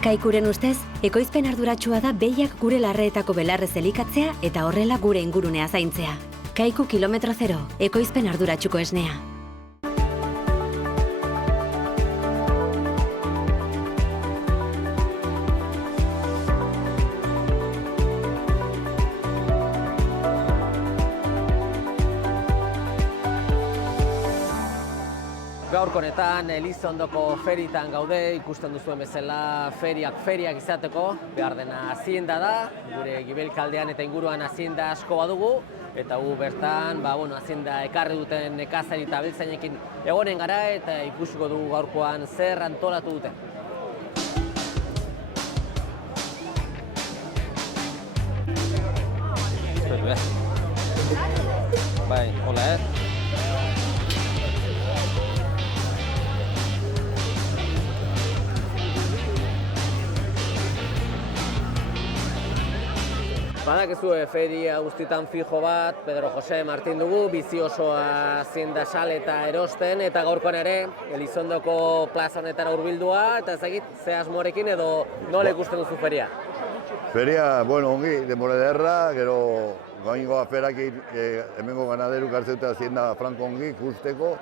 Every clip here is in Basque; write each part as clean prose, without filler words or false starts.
Kaikuren ustez, ekoizpen arduratsua da behiak gure larreetako belarrez elikatzea eta horrela gure ingurunea zaintzea. Kaiku kilometro zero, ekoizpen arduratsuko esnea. Gaurko honetan Elizondoko feritan gaude, ikusten duzuen bezala feriak izateko, behar dena hazienda da, gure Gibelkaldean eta inguruan hazienda asko badugu, eta gu bertan, hazienda ekarri duten nekazari eta abeltzainekin egonen gara eta ikusiko dugu gaurkoan zer antolatu duten. Bai, hola, Badakizu feria guztitan fijo bat, Pedro Jose Martin dugu, bizi osoa hazienda sal eta erosten, eta gaurkoan ere Elizondoko plaza honetara hurbildua, eta ezagit ze asmorekin edo nola ikusten duzu feria? Feria, ongi, denbora ederra, gero gaingo aferakin hemengo ganaderu hartzen dute hazienda franko ongi ikusteko,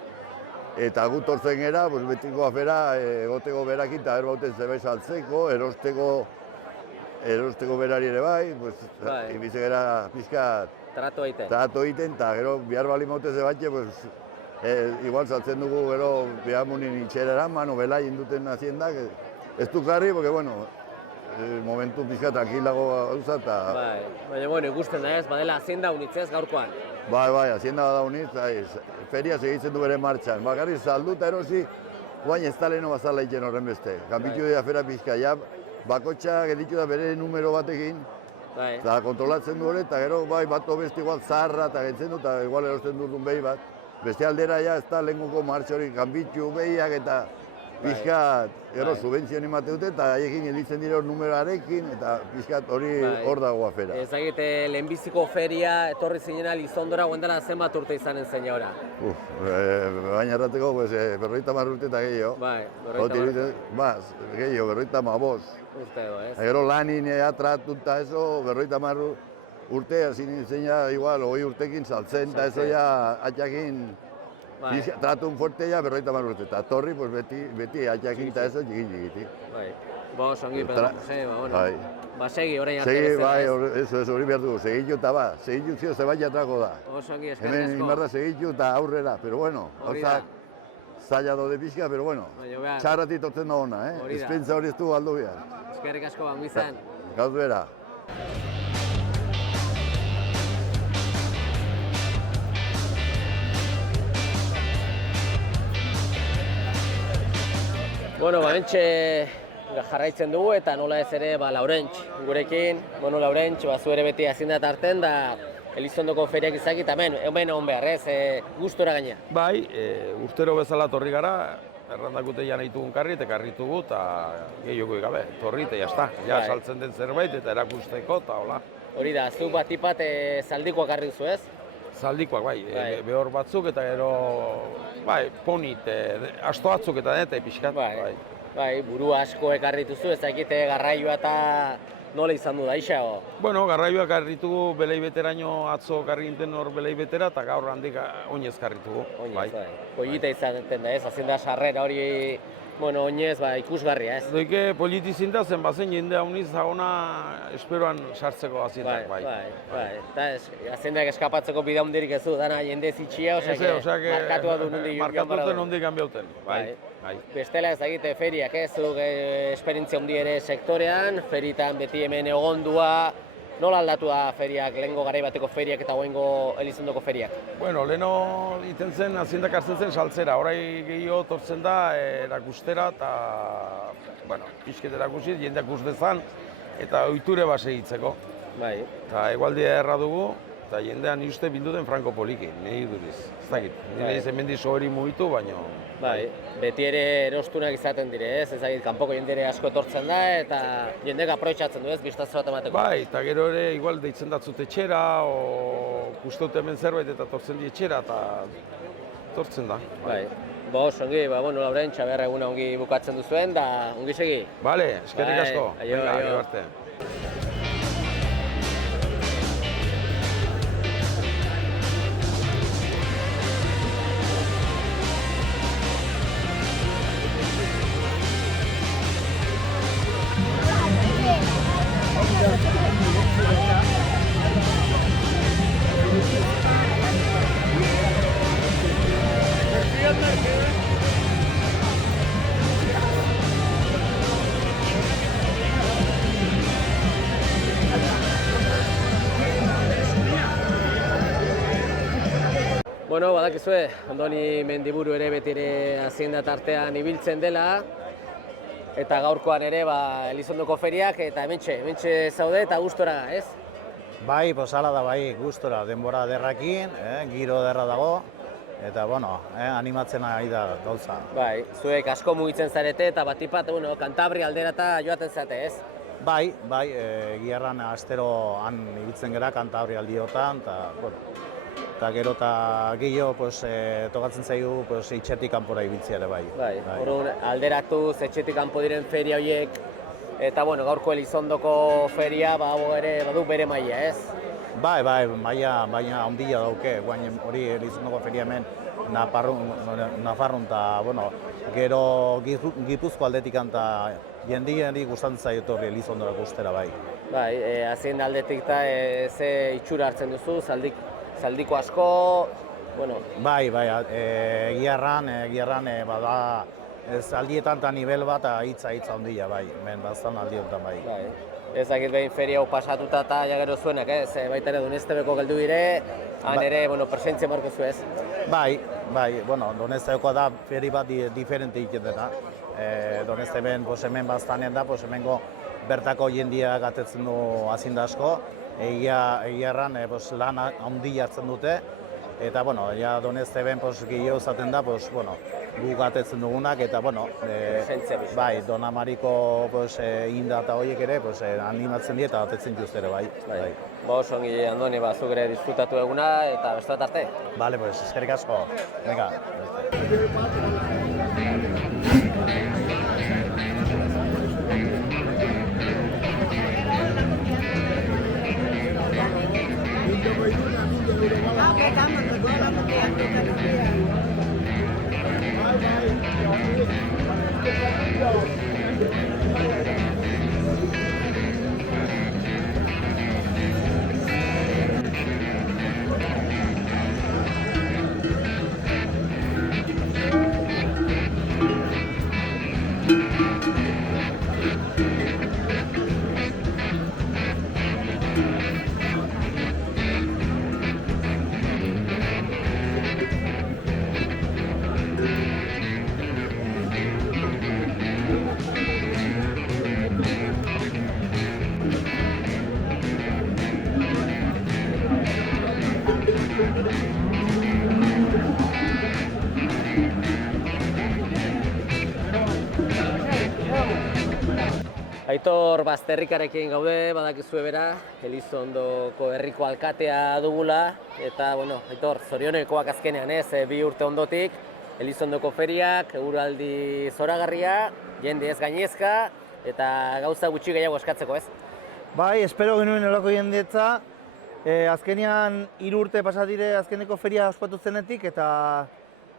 eta gu tortzen gara, betiko afera egoteko berakin eta erbauten zerbait saltzeko, erosteko berari ere bai, ibize gara pixka trato egiten, eta gero bihar bali maute zebatxe, igual saltzen dugu gero bihamunin itxera eraman, obela induten haziendak, ez du karri, porque momentu pixka tranquilago gauza eta... Baina, ikusten da ez, badela hazienda unitzez gaurkoan. Bai, hazienda da unitz, feria segitzen du bere martxan, bakarri saldu eta erosi, guain ez da leheno bazala egiten horren beste. Kanpitu dira afera pixka, bakotxa gelditu da bere numero batekin, eta kontrolatzen du hori, eta gero bat beste igual zaharra eta gentzen du, eta igual erosten dut behi bat. Beste aldera ez da lehengoko martxa hori, kanpitu behiak eta pixkat, gero subentzioen emate dute, eta haiekin gelditzen dira numeroarekin, eta pixkat hori hor dago afera. Ezagite, lehenbiziko feria etorri zinena Elizondora, guendara zenbat urte izanen zein ora? Baina errateko, 50 urte eta gehiago. Gehiago, 50 urte edo, ez? Gero lanin atratu eta eso, 50 urte, hazin zeina, igual, 20 urtekin saltzen, eta eso ja, atxakin, tratun fuertea, 50 urte, eta torri, beti atxakin eta eso, jigin. Songi, Pedro Jose, segi, orain arte bezala, ez? Segi, hori behar dugu, segitu eta segitu zio zebat jatrako da. Songi, eskerrik asko. Hemen inbarra segitu eta aurrera, pero hauza zaila dode pixka, pero txarratik tortzen da ona, espentza hori ez du galdu behar. Eskerrik asko, bangu izan. Gauz bera. Bentxe jarraitzen dugu eta nola ez ere Laurentx gurekin. Laurentx, zu ere beti hazienda tarten da Elizondoko feriak izakit, hemen egon behar, ez? Gustora gaina. Bai, urtero bezala torri gara, errandakute jan ditugun karri eta karritugu eta gehiago gabe, torri eta jazta. Ja saltzen den zerbait eta erakusteko eta hola. Hori da, zu batipat zaldikoak harri duzu, ez? Zaldikoak, behor batzuk eta gero, ponit, asto batzuk eta pixkat. Buru asko ekarrituzu, ez dakite garraioa eta nola izan du da, isago? Garraioa karritugu belei beteraino atzo karri ginten hor belei betera eta gaur handik oinez karritugu. Polita izaten da, ez? Hazienda sarrera hori, oinez ikusgarria, ez? Doike politi zintazen, bazen jende hauniz zagona esperoan sartzeko haziendak, Eta haziendak eskapatzeko bidea hundirik ez du, dana jende zitxia, markatua du nondik markatuten nondik ganbiauten, Bestela ez egite feriak, ez? Esperientzia hundi ere sektorean, feritan beti hemen egondua, nola aldatu da feriak, lehengo garai bateko feriak eta goengo Elizondoko feriak? Leheno iten zen, haziendak hartzen zen saltzera, orai gehiago tortzen da erakustera eta, pixket erakusit, jendeak ustezan eta ohiture segitzeko. Eta egualdia erra dugu, eta jendean uste binduten franko poliki, nahi duriz, ez dakit. Nire izan mendiz hori mugitu, baina... Beti ere erostunak izaten dire, ez? Ez dakit, kanpoko jende ere asko etortzen da, eta jendek aproitzatzen du, ez? Bistazio bat emateko. Eta gero ere, igual deitzen datzut etxera, o kusteut hemen zerbait eta tortzen di etxera, eta tortzen da. Ongi, bueno, Lauren, Txaberra eguna ongi bukatzen duzuen, da ongi segi. Bale, eskerrik asko. Aio, Venga, aio. gero arte. Bueno, badakizue, Andoni Mendiburu ere beti ere hazienda tartean ibiltzen dela, eta gaurkoan ere Elizondoko feriak, eta hementxe zaude eta gustora, ez? Bai, hala da bai, gustora, denbora derrakin, giro derra dago, eta bueno, animatzen ari da gauza. Bai, zuek asko mugitzen zarete eta batipat, Kantabria alderata joaten zate, ez? Bai, giarran astero han ibiltzen gara Kantabria aldiotan, eta bueno, eta gero eta gehiago tokatzen zaigu etxetik kanpora ibiltzea ere bai. Orduan alderatuz etxetik kanpo diren feria horiek, eta gaurko Elizondoko feria ere badu bere maila, ez? Bai, maila handia dauke, guain hori Elizondoko feria hemen Nafarroan eta gero Gipuzko aldetik eta jendiari gustatzen zaio etorri Elizondora gustera bai. Bai, hazienda aldetik eta ze itxura hartzen duzu, zaldiko asko, Bai, giarran bada aldietan eta nivel bat hitza handia bai, hemen bastan aldietan bai. Ez dakit behin feria hau pasatuta eta jagero zuenak, ez? Baita ere Donestebeko geldu dire, han ere, presentzia marko zu ez? Bai, Donestebeko da feri bat diferente egiten dena. Donesteben hemen bastanean da, hemengo bertako jendia gatetzen du hazienda asko, egiarran lan handia hartzen dute, eta Donesteben gehiago zaten da, gu gatetzen dugunak, eta bai, Donamariko inda eta horiek ere animatzen dira eta gatetzen juz ere bai. Ongi, Andoni, zuk ere disfrutatu eguna eta beste bat arte. Bale, eskerrik asko. Venga. Aitor Bazterrikarekin gaude, badakizue bera, Elizondoko herriko alkatea dugula, eta, Aitor, zorionekoak azkenean ez, 2 urte ondotik, Elizondoko feriak, eguraldi zoragarria, jende ez gainezka, eta gauza gutxi gehiago eskatzeko, ez? Bai, espero genuen olako jendetza, azkenean 3 urte pasatire azkeneko feria ospatu zenetik, eta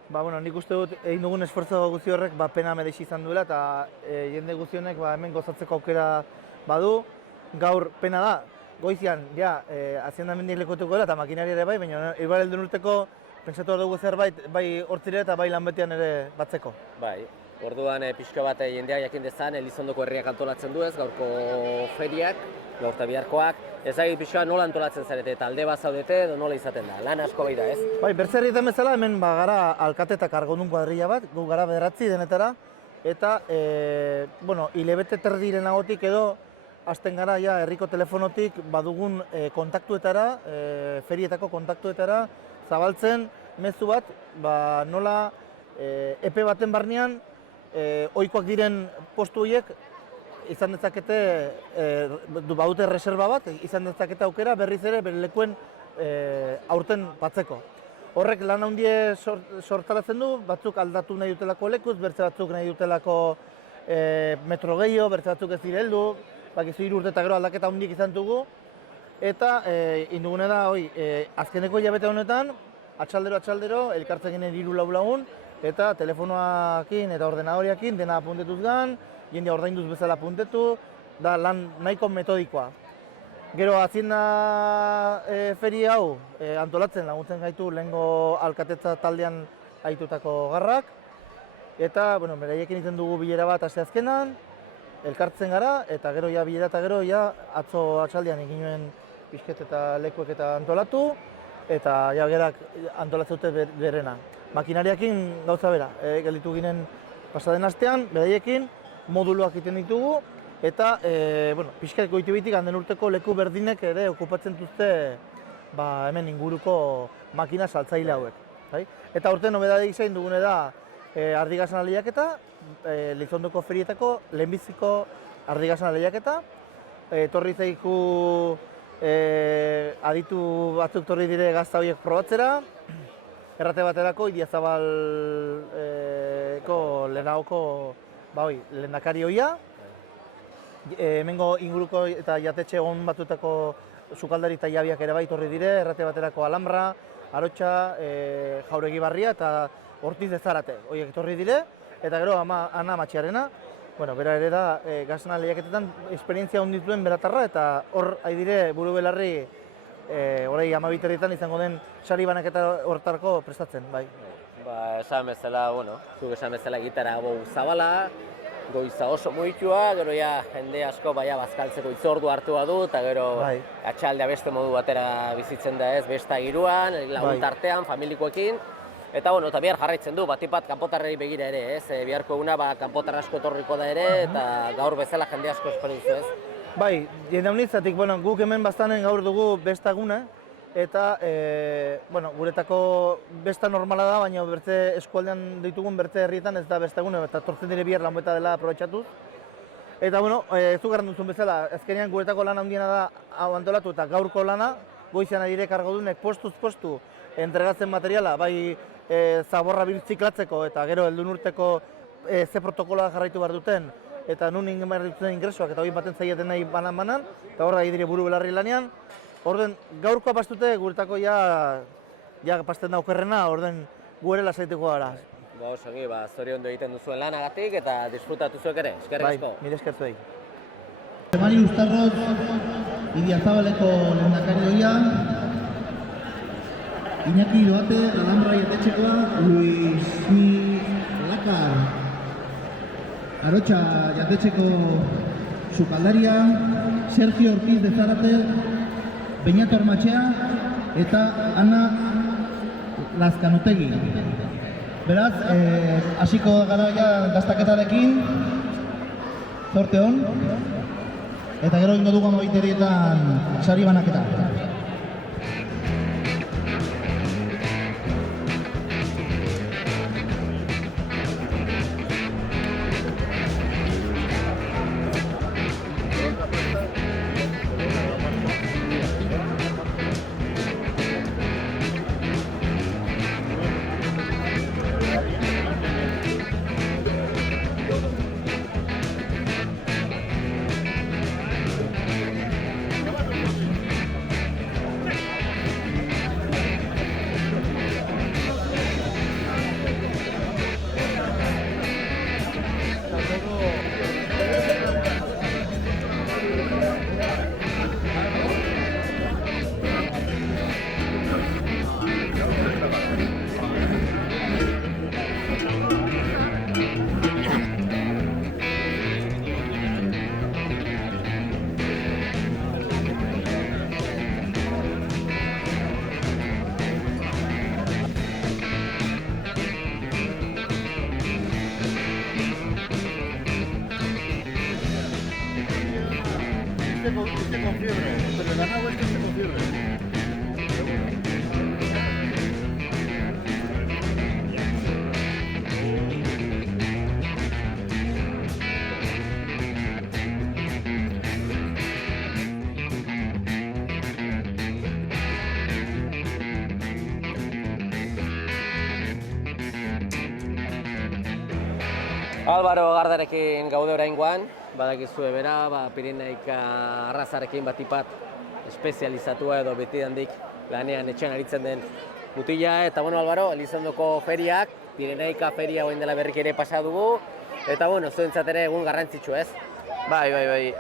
nik uste dut egin dugun esfortzo guzti horrek pena merezi izan duela eta jende guzti honek hemen gozatzeko aukera badu. Gaur pena da, goizian, hazienda mendiek lekotuko dela eta makinari ere bai, baina ibar helduen urteko pentsatu dugu zerbait bai hortzire eta bai lanbetean ere batzeko. Bai, orduan pixka bat jendeak jakin dezan, Elizondoko herriak antolatzen du ez, gaurko feriak, gaur eta biharkoak. Ezagik pixka nola antolatzen zarete, eta alde bat zaudete edo nola izaten da, lan asko bai da ez? Bai, bertzerrietan bezala hemen gara alkate eta kargodun kuadrilla bat, gu gara 9 denetara, eta hilebete terdiren agotik edo hasten gara herriko telefonotik badugun kontaktuetara, ferietako kontaktuetara zabaltzen mezu bat, nola epe baten barnean ohikoak diren postu horiek izan dezakete, badute reserva bat, izan dezakete aukera berriz ere bere lekuen aurten batzeko. Horrek lan handie sortarazten du, batzuk aldatu nahi dutelako lekuz, bertze batzuk nahi dutelako metro gehiago, bertze batzuk ez dire heldu, bakizu 3 urte eta gero aldaketa handiek izan dugu. Eta indugune da, azkeneko hilabete honetan, atxaldero, elkartzen ginen 3 lagun, eta telefonoakin eta ordenadoriakin dena apuntetuz gan, jendea ordainduz bezala apuntetu, da lan nahiko metodikoa. Gero Hazienda feria hau antolatzen laguntzen gaitu lehengo alkatetza taldean aitutako garrak, eta beraiekin egiten dugu bilera bat asteazkenan, elkartzen gara, eta gero bilera eta gero atzo atxaldean egin nuen pixket eta lekuek eta antolatu, eta gerak antolatzen dute berena. Makinariakin gauza bera, gelditu ginen pasaden astean, beraiekin moduluak egiten ditugu, eta pixket goitibitik handen urteko leku berdinek ere okupatzen duzte hemen inguruko makina saltzaile hauek. Eta urte nobedade izan dugune da ardigazana lehiaketa, Lizondoko ferietako lehenbiziko ardigazana lehiaketa, etorri zaiku aditu batzuk torri dire gazta horiek probatzera, errate baterako Idiazabalko lehenagoko lehendakari hoia, hemengo inguruko eta jatetxe egon batutako sukaldari eta jabiak ere bai torri dire, errate baterako Alhambra, Arotxa, Jauregi Barria eta Ortiz de Zarate, horiek torri dire, eta gero Ana Matxiarena, bera ere da gaztana lehiaketetan esperientzia ondituen beratarra, eta hor dire buru belarri orai 12 herrietan izango den sari banaketa hortarako prestatzen, bai. Esan bezala, zuk esan bezala gitara zabala, goiza oso mugitua, gero jende asko bazkaltzeko itzordu hartu badu, eta gero atxaldea beste modu batera bizitzen da ez, besta giruan, lagun tartean, familikoekin. Eta bihar jarraitzen du, batipat kanpotarrei begira ere, ez? Biharko eguna kanpotar asko etorriko da ere, eta gaur bezala jende asko espero duzu, ez? Bai, jende honitzatik, guk hemen bastanen gaur dugu besta eguna, eta guretako besta normala da, baina bertze eskualdean ditugun bertze herrietan ez da besta eguna, eta tortzen dire bihar lanbeta dela aprobetxatuz. Eta ez du garran duzun bezala, ezkenean guretako lan handiena da hau antolatu eta gaurko lana, goizean adire kargodunek postuz postu entregatzen materiala, bai zaborra birtziklatzeko eta gero heldun urteko ze protokoloa jarraitu behar duten eta nun behar duten ingresoak eta hori baten zaieten nahi banan-banan eta horra dire buru belarri lanean. Orden gaurkoa pastute guretako pasten da okerrena, orden gu ere lasaiteko gara. Osongi, zoriondu egiten duzuen lanagatik eta disfrutatu zuek ere, eskerrik asko. Bai, mire eskertzuei. Mari Uztarroz, Idiazabaleko lehendakari hoia, Iñaki Loate, Alhambra jatetxekoa, Luis Lakar, Arotxa jatetxeko sukaldaria, Sergio Ortiz de Zarate, Beñat Ormatxea eta Ana Lazkanotegi. Beraz, hasiko gara daztaketarekin, zorte hon, eta gero ingo dugu 12 herrietan sari banaketa. Con fiebre, pero el agua es que esté con fiebre. Álvaro Gardarekin gaude oraingoan, badakizue bera, Pirenaika arrazarekin batipat espezializatua edo betidandik lanean etxean aritzen den mutila. Eta bueno, Álvaro, Elizondoko feriak, Pirenaika feria orain dela berrik ere pasa dugu, eta bueno, zuentzat ere egun garrantzitsu, ez? Bai.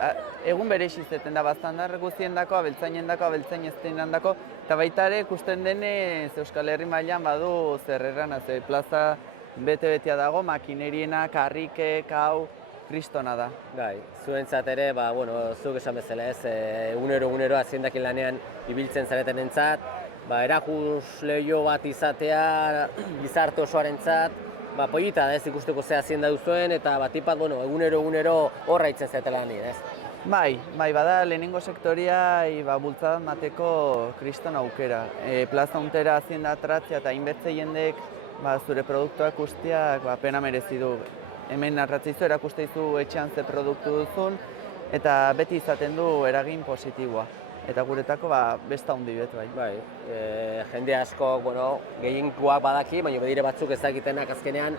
Egun bere izeten da baztandar guztiendako, abeltzainendako, abeltzain ezteinandako, eta baita ere ikusten denez Euskal Herri mailan badu zer erran, plaza bete-betea dago, makineriena, karrikek, hau, kristona da. Bai, zuentzat ere, zuk esan bezala ez, egunero aziendakin lanean ibiltzen zaretenentzat, erakus lehio bat izatea, gizarte osoarentzat, polita da ez ikusteko ze azienda duzuen, eta batipat, egunero horra itzen zaretela nien, ez? Bai, bada lehenengo sektoria bultzada mateko kriston aukera. Plaza untera azienda atratzea eta inbertze jendek zure produktuak guztiak pena merezi du. Hemen narratzizu erakusteizu etxean ze produktu duzun, eta beti izaten du eragin positiboa. Eta guretako besta handi bet, bai. Bai, jende asko, gehienkoak badaki, baina bedire batzuk ezagitenak azkenean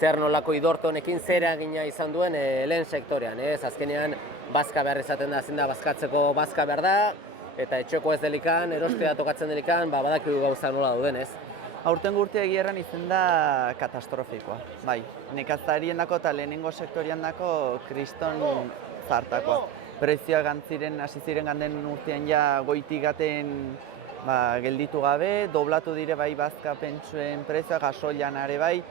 zer nolako idortu honekin zer eragina izan duen lehen sektorean, ez? Azkenean bazka behar izaten da, zein da bazkatzeko bazka behar da, eta etxeko ez delikan, erostea tokatzen delikan, badakigu gauza nola duden, ez? Aurten urtea egierran izan da katastrofikoa, bai. Nekazarien dako eta lehenengo sektorian dako kriston zartakoa. Prezioak hasi ziren ganden urtean goitik gaten gelditu gabe, doblatu dire bai bazka pentsuen prezioa, gasoilan are bai,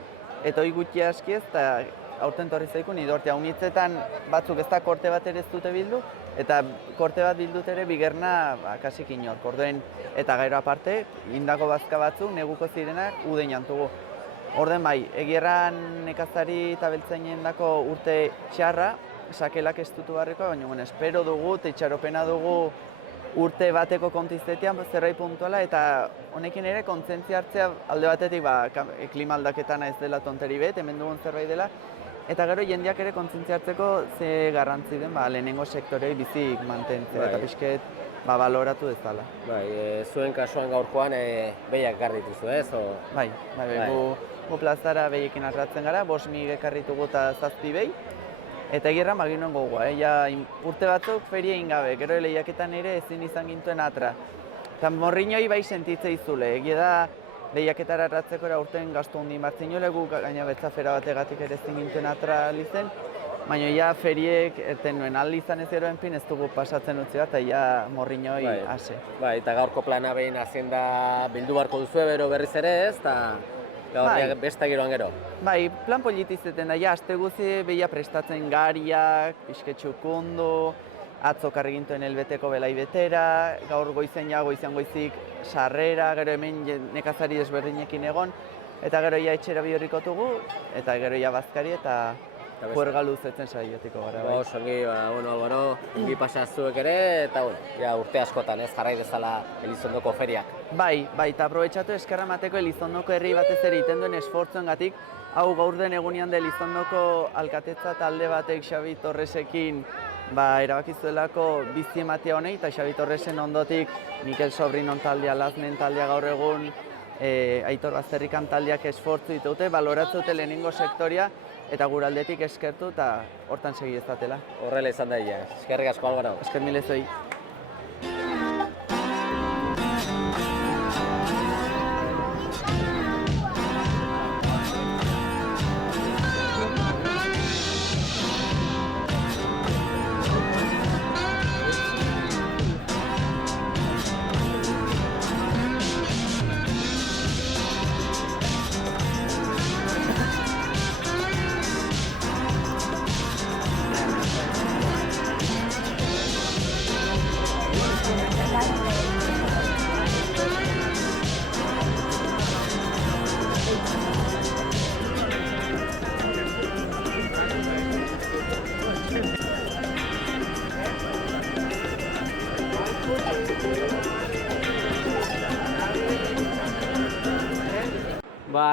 eta hori gutxi aski ez, eta aurten torri zaikun idortea unitzetan batzuk ez da korte bat ere ez dute bildu, eta korte bat bildut ere bigerna kasik inork. Orduen, eta gero aparte, indako bazka batzuk neguko zirenak udein jantugu. Orden bai, egierran nekazari eta beltzainen dako urte txarra, sakelak ez dutu barriko, baina espero dugu, itxaropena dugu urte bateko kontistetean zerbait puntuala, eta honekin ere kontzientzia hartzea alde batetik klima aldaketan ez dela tonteri bet, hemen dugun zerbait dela, eta gero jendeak ere kontzientzia hartzeko ze garrantzi den lehenengo sektorei bizik mantentzea, eta pixket baloratu dezala. Bai, zuen kasuan gaurkoan behiak gardituzu, ez? Bai, gu plazara behiekin arratzen gara, 5.000 ekarritugu eta 7 behi, eta egirran baginoen gogoa, urte batzuk feria ingabe, gero lehiaketan ere ezin izan gintuen atra. Eta morrinoi bai sentitze izule, egia da lehiaketara arratzeko urten gastu handi martzen jole, gu gaina betzafera bategatik ere ezin gintuen atra lizen, baina feriek erten nuen aldi izan ez eroen pin ez dugu pasatzen utzi bat, eta morrinoi ase. Bai, eta gaurko plana behin azienda bildu barko duzu bero berriz ere ez, eta gaur besta giroan gero. Bai, plan polit izeten da, aste guzi behia prestatzen gariak, pixketxukundu, atzo karrigintuen elbeteko belai betera, gaur goizen goizik sarrera, gero hemen nekazari desberdinekin egon, eta gero etxera bihurrikotugu, eta gero bazkari eta juerga luzetzen saiotiko gara. Songi, Álvaro, ongi pasazuek ere, eta urte askotan ez jarrai dezala Elizondoko feriak. Bai, eta aprobetxatu eskerra mateko Elizondoko herri batez ere iten duen esfortzuengatik, hau gaur den egunean da Elizondoko alkatetza talde batek Xabi Torresekin erabakizuelako bizi ematea honei, eta Xabi Torresen ondotik Mikel Sobrinon taldea, Laznen taldea gaur egun, Aitor Bazterrikan taldeak esfortzu ditute, baloratzute lehenengo sektoria, eta guraldetik eskertu eta hortan segi ez datela. Horrela izan da ia. Eskerrik asko, Álvaro. Esker milezoi.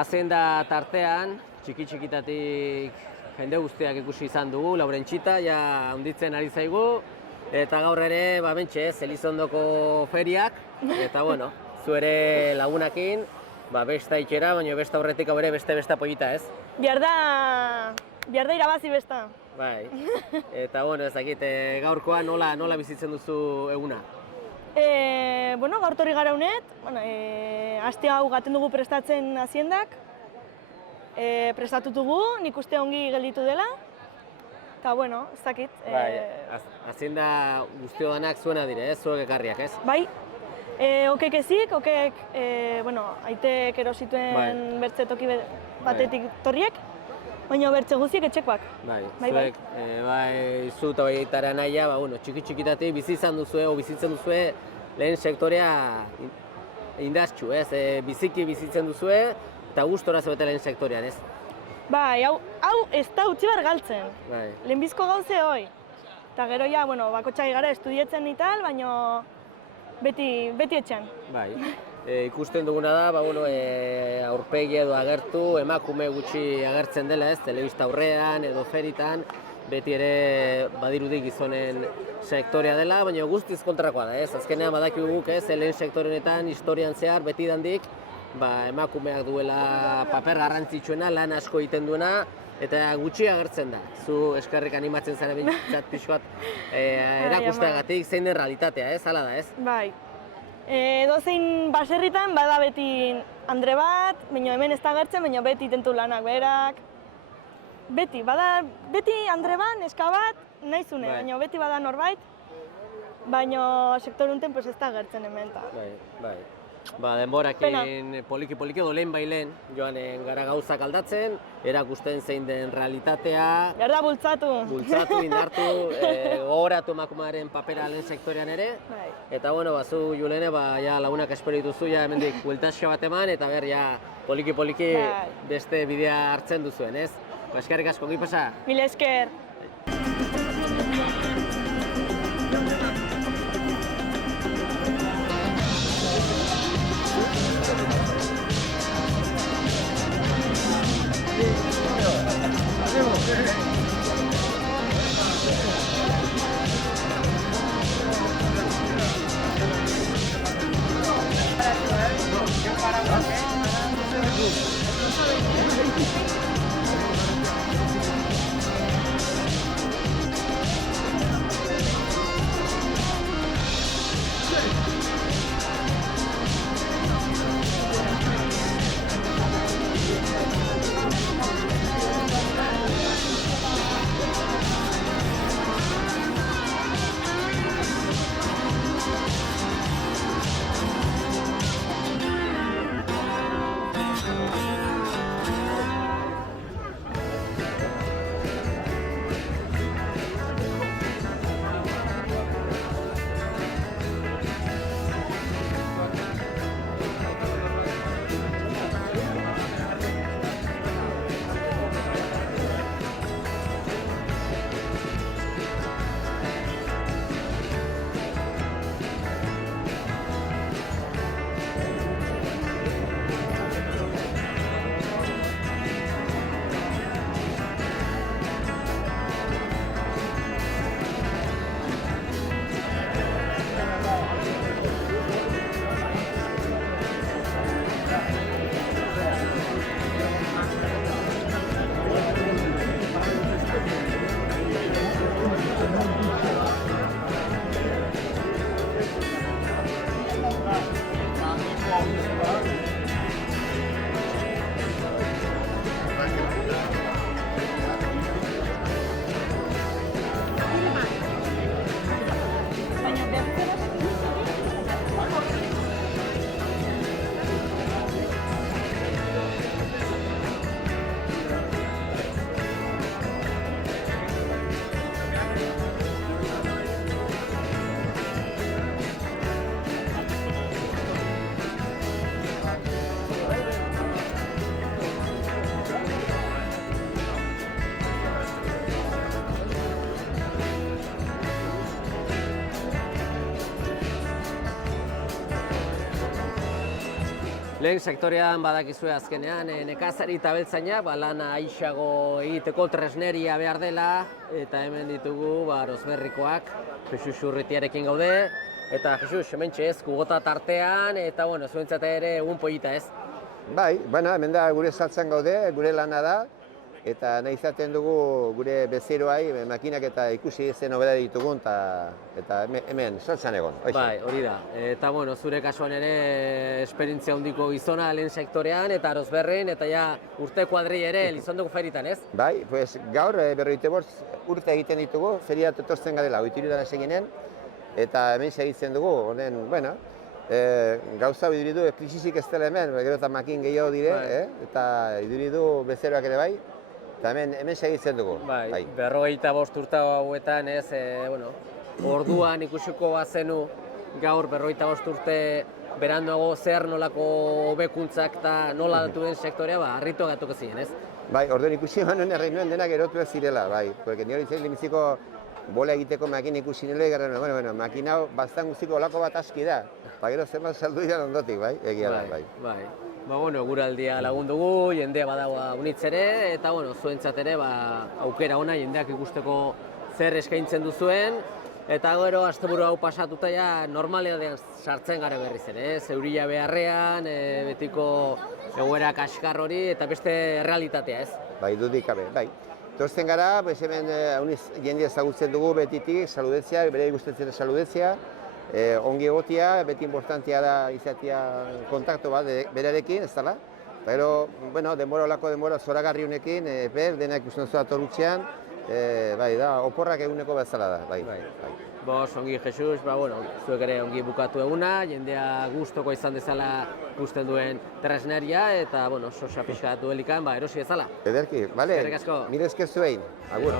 Zenda tartean, txiki-txikitatik jende guztiak ikusi izan dugu, Laurentxita, handitzen ari zaigu, eta gaur ere, bentxe, Elizondoko feriak, eta zu ere lagunakin, besta itxera, baina besta horretik ere beste polita, ez? Behar da Bihar da irabazi besta. Bai. Eta, bueno, ez dakit, gaurkoa nola bizitzen duzu eguna? Bueno, gaur torri gara honet, aste hau gaten dugu prestatzen haziendak. Prestatutugu, nik uste ongi gelditu dela. Eta, bueno, ez dakit. Hazienda guztio danak zuena dire, zuek ekarriak, ez? Bai. Okek ezik, okek, aitek erosituen bertze toki batetik torriek, baina bertze guztiek etxekoak. Bai, zuek, zu eta baitara nahia, txiki-txikitatik bizitzen duzue lehen sektorea indaztxu, ez? Biziki bizitzen duzue eta gustora zebete lehen sektorean, ez? Bai, hau ez da utzi behar galtzen. Lehenbizko gauze hoi. Eta gero ja, bakotxai gara estudietzen ital, baina beti etxean. Bai. Ikusten duguna da, aurpegi edo agertu, emakume gutxi agertzen dela, ez? Telebista aurrean edo feritan, beti ere badirudi gizonen sektorea dela, baina guztiz kontrakoa da, ez? Azkenean badakigu guk, ez? Lehen sektore honetan, historian zehar, beti dandik, emakumeak duela paper garrantzitsuena, lan asko egiten duena, eta gutxi agertzen da. Zu eskerrik animatzen zara bintzat pixkoat erakusteagatik zein den realitatea, ez? Hala da, ez? Bai. Edozein baserritan bada beti andre bat, baina hemen ez da agertzen, baina beti tentu lanak berak. Beti andre bat, neska bat, nahi zune, baina beti bada norbait, baina sektor unten ez da agertzen hemen. Bai. Denborakin poliki-poliki edo lehen joanen gara gauzak aldatzen, erakusten zein den realitatea. Behar da bultzatu. Bultzatu, indartu, gogoratu emakumearen papera lehen sektorean ere. Eta, zu Julene, lagunak espero dituzu, hemendik bueltaxka bat eman, eta poliki-poliki beste bidea hartzen duzuen, ez? Eskerrik asko, ongi pasa? Mila esker. Lehen sektorean badakizue azkenean nekazari eta abeltzaina lana aixago egiteko tresneria behar dela, eta hemen ditugu Rozberrikoak, Jesus Urritiarekin gaude, eta Jesus, hementxe ez, kugota tartean, eta zuentzat ere egun polita ez? Bai, hemen da gure saltzan gaude, gure lana da, eta nahi izaten dugu gure bezeroai makinak eta ikusi zen nobeda ditugun eta hemen sortzan egon. Bai, hori da. Eta bueno, zure kasuan ere esperientzia handiko gizona lehen sektorean eta Arozberrin eta ja urte kuadri ere Elizondoko feritan, ez? Bai, pues gaur 45 urte egiten ditugu, feria etortzen garela, oiturudan seginen, eta hemen segitzen dugu, honen, bueno, gauza iduridu krisisik ez dela hemen, gero eta makin gehiago dire, eta iduridu bezeroak ere bai, eta hemen segitzen dugu. Bai, 45 urte hauetan, ez, bueno, orduan ikusiko bazenu gaur 45 urte beranduago zer nolako hobekuntzak eta nola datu den sektorea, harritu gatuko ziren, ez? Bai, orduan ikusi nuen herri nuen denak erotu ez zirela, bai, porque nire izan lehenbiziko bola egiteko makina ikusi nire, bueno, makina hau bastan guztiko olako bat aski da, gero zenbat saldu dira ondotik, bai, egia da, bai. Bai, bueno, guraldia lagundugu, jendea badagoa unitz ere, eta bueno, zuentzat ere, aukera ona jendeak ikusteko zer eskaintzen duzuen, eta gero asteburu hau pasatuta ja normalean sartzen gara berriz ere, eurila beharrean, betiko egoera kaskar hori eta beste realitatea, ez? Bai, dudik gabe, bai. Tortzen gara, hemen jendea ezagutzen dugu betitik, saludetzia, bere gustatzen saludetzia, ongi egotia, beti importantea da izatea kontaktu bat berarekin, ez dela. Pero, bueno, denbora zoragarri honekin, denak ikusten zua torutzean, bai, da, oporrak eguneko bezala da, bai. Bos, ongi Jesus, bueno, zuek ere ongi bukatu eguna, jendea gustoko izan dezala ikusten duen tresneria, eta, bueno, sosa pixka duelikan, erosi ezala. Ederki, bale, Eskerrik asko. mire esker zuein, agur.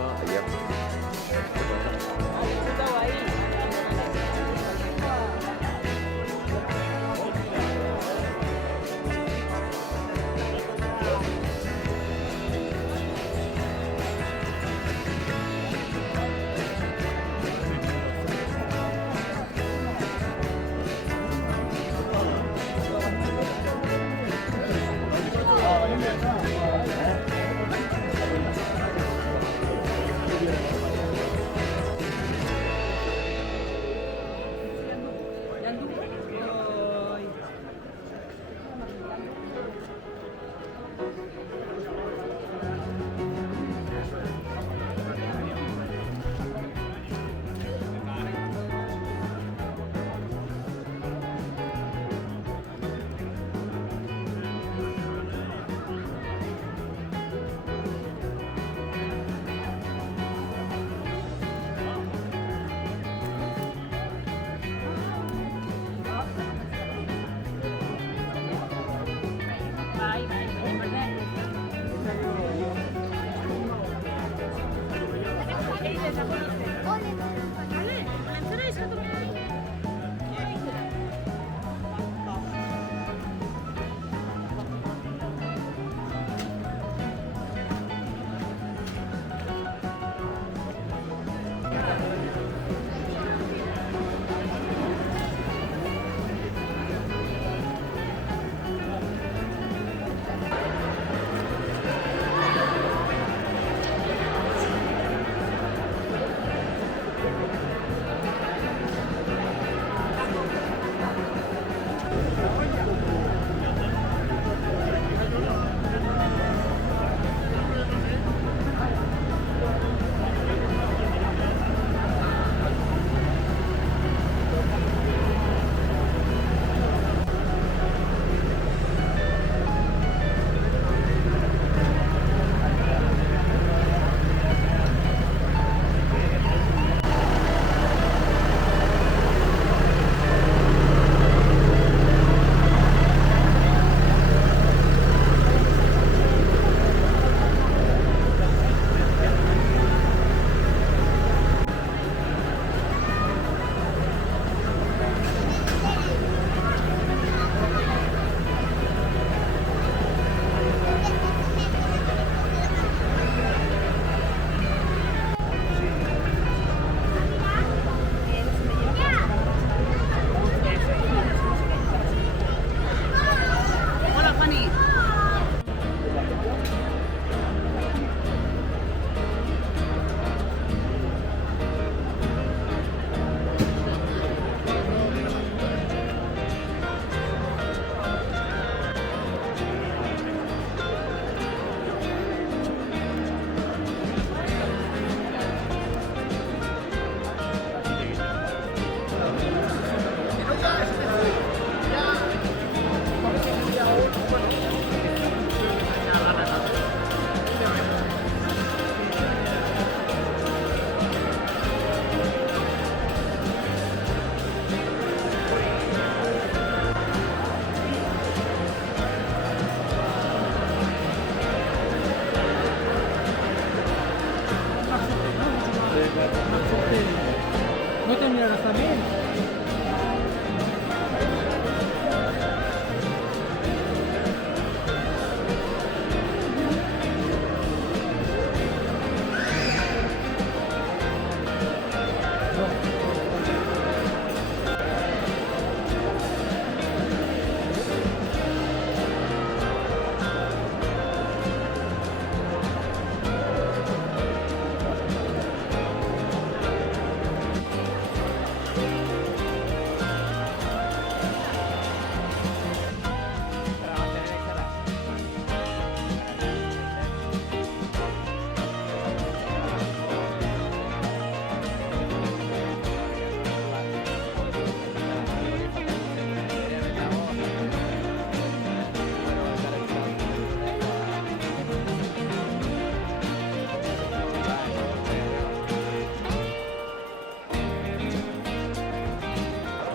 cámaras también.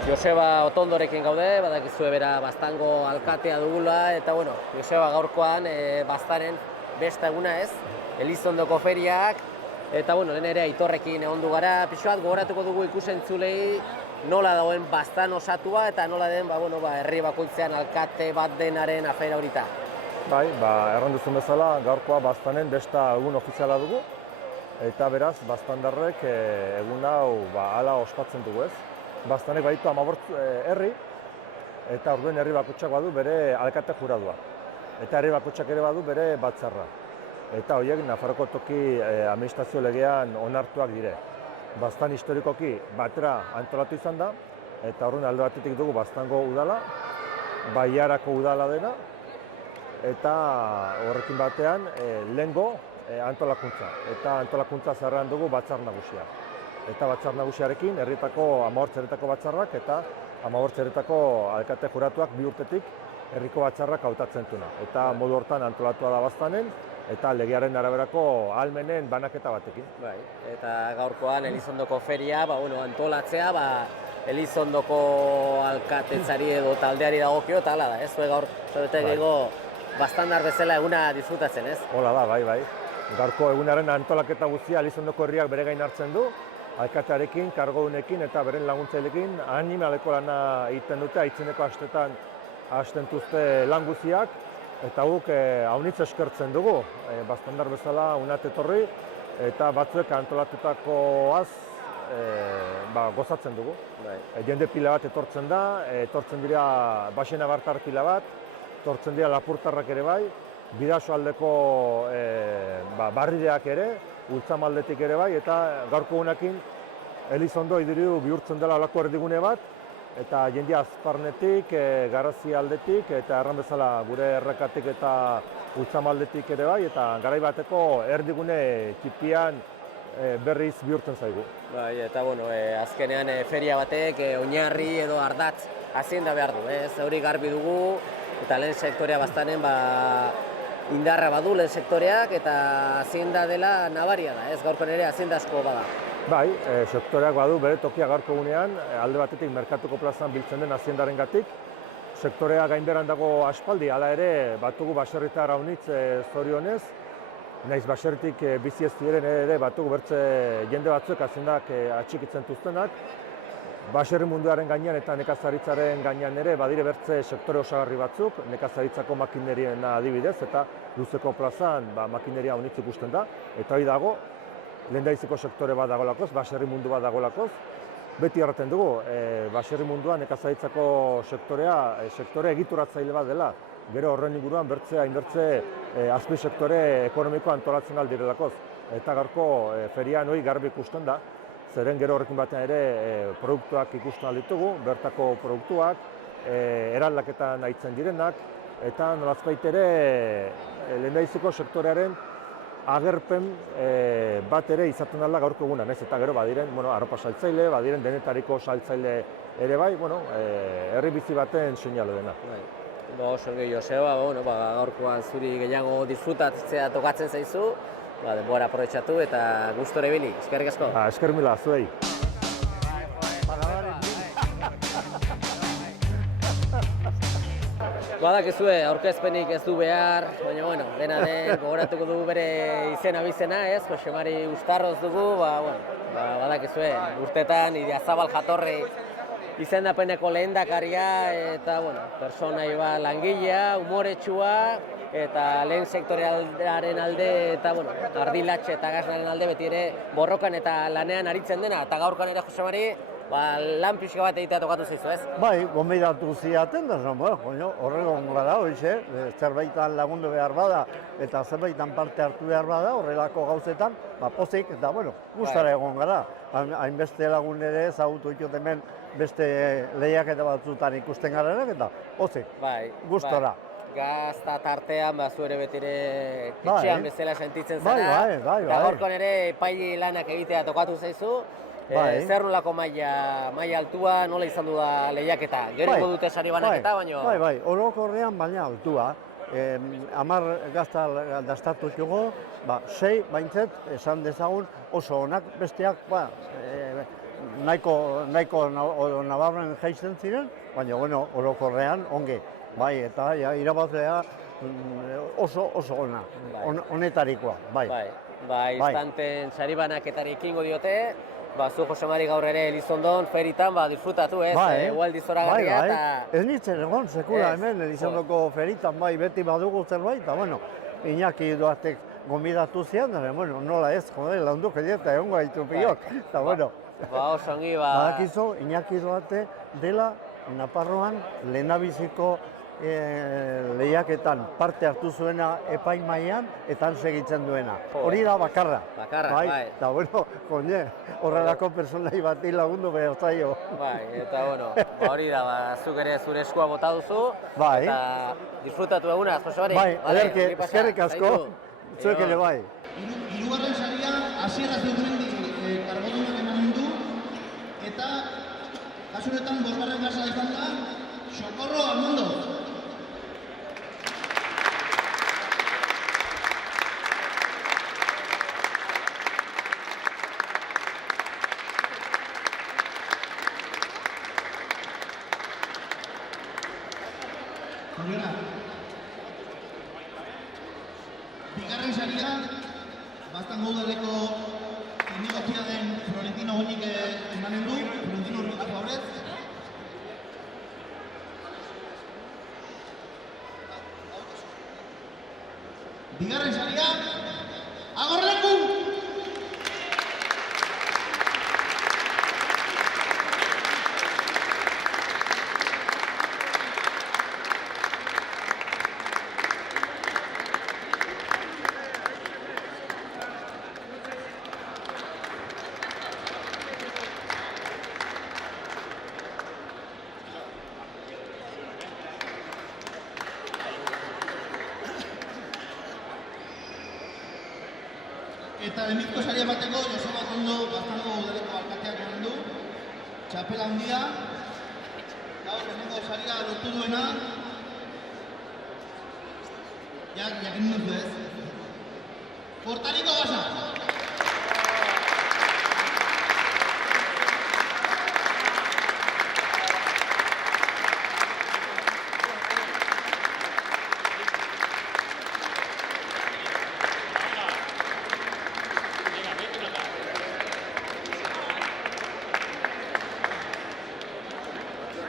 Joseba Otondorekin gaude, badakizue bera Baztango alkatea dugula, eta bueno, Joseba gaurkoan Baztanen beste eguna ez, Elizondoko feriak, eta bueno, lehen ere Aitorrekin egondu gara, pixo bat gogoratuko dugu ikusentzulei nola dagoen Baztan osatua eta nola den herri bakoitzean alkate bat denaren afera horita. Bai, erran duzun bezala, gaurkoa Baztanen beste egun ofiziala dugu, eta beraz, Baztandarrek egun hau hala ospatzen dugu ez. Baztanek baditu 15 herri, eta orduen herri bakotxak badu bere alkate juradua. Eta herri bakotxak ere badu bere batzarra. Eta horiek Nafarroko toki administrazio legean onartuak dire. Baztan historikoki batera antolatu izan da, eta orduen alde batetik dugu Baztango udala, Baiarako udala dena, eta horrekin batean lehengo antolakuntza. Eta antolakuntza zerrean dugu batzar nagusia. Eta batzar nagusiarekin herrietako 15 herrietako batzarrak eta 15 herrietako alkate juratuak 2 urtetik herriko batzarrak hautatzen dutena. Eta modu hortan antolatua da Baztanen eta legearen araberako ahalmenen banaketa batekin. Bai, eta gaurkoan Elizondoko feria, antolatzea, Elizondoko alkatetzari edo taldeari dagokio eta hala da, ez? Gaur zobetegiko Baztandar bezala eguna disfrutatzen, ez? Hola da, bai. Gaurko egunaren antolaketa guztia Elizondoko herriak bere gain hartzen du, alkatearekin, kargodunekin eta beren laguntzailekin animaleko lana egiten dute, aitzineko astetan hasten dituzte lan guztiak, eta guk haunitz eskertzen dugu, Baztandar bezala unat etorri, eta batzuek antolatutakoaz gozatzen dugu. Jende pila bat etortzen da, etortzen dira Baxena Bartar pila bat, etortzen dira Lapurtarrak ere bai, Bidasoaldeko barrideak ere, Ultzamaldetik ere bai, eta gaurko egunekin Elizondo iduridu bihurtzen dela olako erdigune bat, eta jendea Azparnetik, Garazi aldetik, eta erran bezala gure Errekatik eta Ultzamaldetik ere bai, eta garai bateko erdigune txipian berriz bihurtzen zaigu. Bai, eta azkenean feria batek oinarri edo ardatz hazienda behar du, ez? Hori garbi dugu, eta lehen sektorea Baztanen indarra badu lehen sektoreak, eta hazienda dela nabaria da, ez? Gaurko ere hazienda asko bada. Bai, sektoreak badu bere tokia gaurko egunean, alde batetik merkatuko plazan biltzen den haziendarengatik. Sektorea gainberan dago aspaldi, hala ere batugu baserritar haunitz zorionez, naiz baserritik bizi ez diren ere batugu bertze jende batzuek haziendak atxikitzen duztenak. Baserri munduaren gainean eta nekazaritzaren gainean ere badire bertze sektore osagarri batzuk, nekazaritzako makinerien adibidez, eta luzeko plazan makineria haunitz ikusten da, eta hori dago, lehendaiziko sektore bat dagolakoz, baserri mundu bat dagolakoz. Beti erraten dugu, baserri munduan nekazaritzako sektore egituratzaile bat dela, gero horren inguruan hainbertze azpi sektore ekonomiko antolatzen aldirelakoz. Eta gaurko ferian hori garbi ikusten da, zeren gero horrekin batean ere produktuak ikusten alditugu, bertako produktuak, eraldaketan aitzen direnak, eta nolazbait ere lehendaiziko sektorearen agerpen bat ere izaten dela gaurko egunan, ez? Eta gero badiren arropa saltzaile, badiren denetariko saltzaile ere bai, herri bizi baten seinale dena. Oso Joseba, gaurkoan zuri gehiago disfrutatzea tokatzen zaizu, denbora aprobetxatu eta gustore ibili. Eskerrik asko. Esker mila, zuei. Badakizue, aurkezpenik ez du behar, baina dena den gogoratuko dugu bere izena bizena, ez? Jose Mari Uztarroz dugu, badakizue, urtetan Idiazabal jatorri izendapeneko lehendakaria eta, personai langilea, umoretsua, eta lehen sektorearen alde eta, ardilatxe eta gaznaren alde beti ere borrokan eta lanean aritzen dena, eta gaurkoan ere Jose Mari, lan pixka bat egitea tokatu zaizu, ez? Bai, gonbidatu ziaten da, horregon gara, zerbaitan lagundu behar bada eta zerbaitan parte hartu behar bada, horrelako gauzetan, pozik, eta gustara egon gara. Hainbeste lagun ere ezagutu ditut hemen beste lehiaketa batzutan ikusten gara eta pozik, gustora. Gazta tartean, zu ere beti ere etxean bezala sentitzen zara, eta gaurkoan ere epaile lanak egitea tokatu zaizu. Zer nolako maila altua, nola izan du da lehiaketa? Gero dute sari banaketa, baina... Bai, orokorrean baina altua. 10 gazta dastatu dugu, 6 baintzet esan dezagun oso onak, besteak nahiko nabarren jaisten ziren, baina orokorrean onge. Bai, eta irabazlea oso ona, honetarikoa, bai. Instanten sari banaketari ekingo diote, zu Jose Mari gaur ere Elizondon feritan disfrutatu ez, Ualdi zoragarria eta... Ez nintzen egon, sekula hemen Elizondoko feritan, beti badugu zerbait, eta Iñaki Duartek gonbidatu zian, nola ez, landuk edieta egongo gaitu piok, eta oso ongi, badakizu, Iñaki Duarte dela Naparroan lehendabiziko lehiaketan parte hartu zuena epaimailan eta segitzen duena. Hori da bakarra. Bai. Eta horrelako personai bati lagundu behar zaio. Eta hori da, zuk ere zure eskua bota duzu, eta disfrutatu egunaz, Jose Mari. Ederki, eskerrik asko, zuek ere bai. Hirugarren saria Asier Azurmendi karbodunak emanen du, eta kasuretan 5. klasa izan da Socorro Almondo. Bigarren saria, Baztango udaleko indigotia den Florentino Goñik emanen du, Florentino Urruta favorez. Bigarren saria, Agorleku! Eta demizko saria bateko Joseba Tondo Baztango udaleko alkateak emanen du, txapela handia, gaur lehenengo saria lortu duena, jakin duzu ez, Portariko Gasa!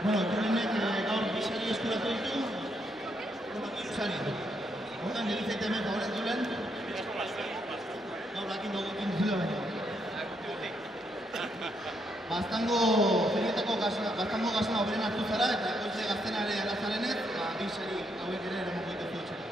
Torenek gaur bisari eskuratu ditu, hiru sari. Hortan gelitzaite hemen favorez dulen. Gaur lakin duzula baina. Baztango ferietako Baztango gazna oberen hartu zara eta koitze gaztenare alazarenez, bisari hauek ere eremoko dituzu etxera.